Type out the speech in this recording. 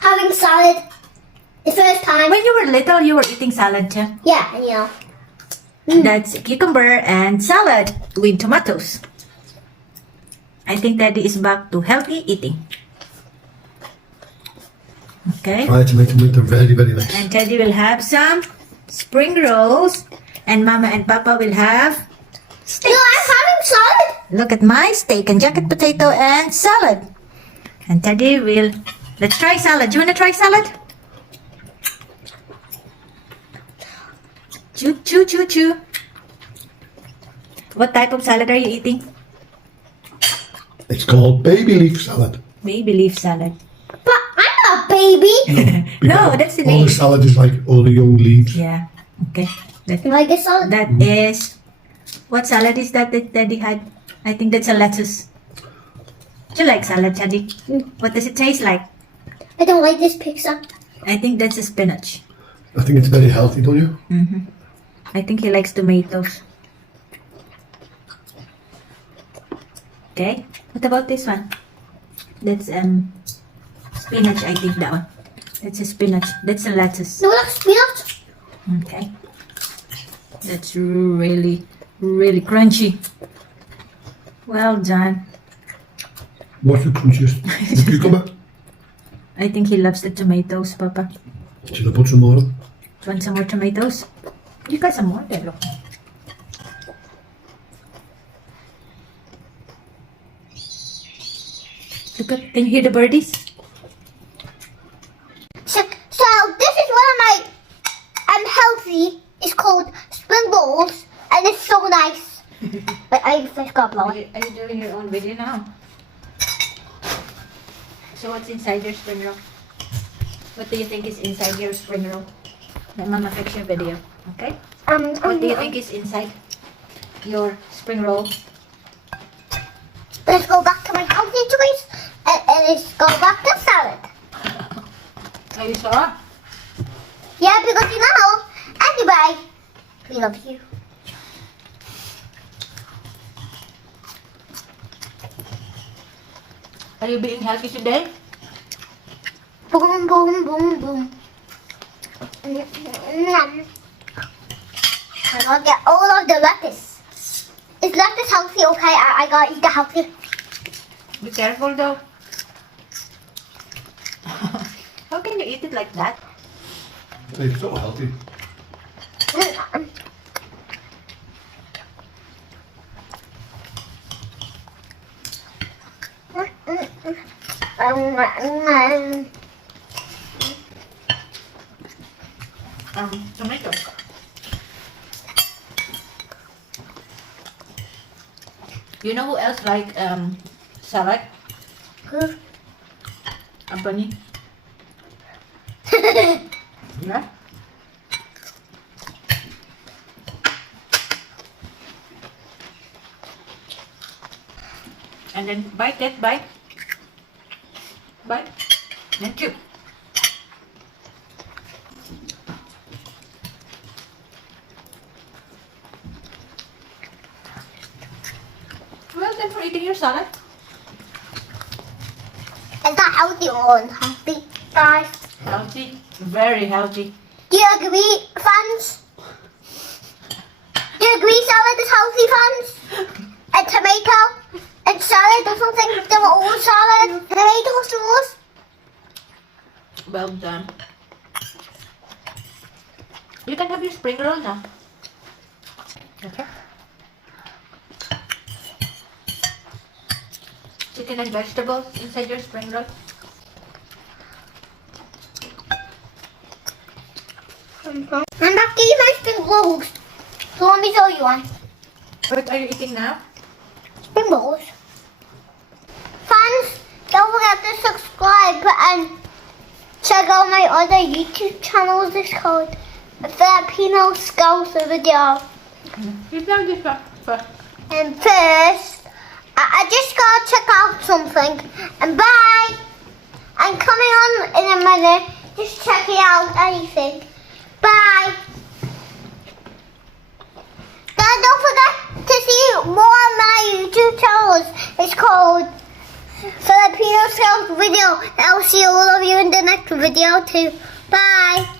having salad the first time. When you were little, you were eating salad too. Yeah, and you know. That's cucumber and salad with tomatoes. I think Daddy is back to healthy eating. Okay. Try to make them look very, very nice. And Teddy will have some spring rolls. And Mama and Papa will have steaks. No, I'm having salad. Look at my steak and jacket potato and salad. And Teddy will... Let's try salad. Do you want to try salad? Chew, chew, chew, chew. What type of salad are you eating? It's called baby leaf salad. Baby leaf salad. But I'm a baby. No, that's the all name. the salad is like all the young leaves. Yeah. Okay. Like a salad. That is... What salad is that Daddy had? I think that's a lettuce. Do you like salad, Teddy? What does it taste like? I don't like this pizza. I think that's a spinach. I think it's very healthy, don't you? I think he likes tomatoes. Okay. What about this one? That's spinach, I think that one. That's a spinach. That's a lettuce. No, that's spinach. Okay. That's really, really crunchy. Well done. What's the crunchiest? The cucumber? I think he loves the tomatoes, Papa. Should I put some more on? Want some more tomatoes? You got some more there, look. Look up, can you hear the birdies? So this is one of my healthy. It's called spring rolls, and it's so nice. But I just got blown. Are you doing your own video now? So what's inside your spring roll? What do you think is inside your spring roll? Let Mama fix your video, okay? What do you think is inside your spring roll? Let's go back to my healthy choice, and let's go back to salad. Are you sure? Yeah, because you know, everybody, we love you. Are you being healthy today? Boom, boom, boom, boom. I'm gonna get all of the lettuce. Is lettuce healthy? Okay, I gotta eat the healthy. Be careful though. How can you eat it like that? It's so healthy. Tomato. You know who else like salad? Who? A bunny. Yeah. And then bite it, bite. Bite. And chew. Well done for eating your salad. Is that healthy or unhealthy, guys? Healthy. Very healthy. Do you agree, fans? Do you agree salad is healthy, fans? And tomato and salad or something? They were all salad. Tomato sauce. Well done. You can have your spring roll now. Okay. Chicken and vegetables inside your spring roll. I'm back to my spring rolls. So let me show you one. What are you eating now? Spring rolls. Fans, don't forget to subscribe and check out my other YouTube channels. It's called Filipino Scouser Video. You know this one first. And first, I just gotta check out something. And bye! I'm coming on in a minute. Just check it out, anything. Bye! Then don't forget to see more of my YouTube channels. It's called Filipino Scouser Video. I'll see all of you in the next video too. Bye.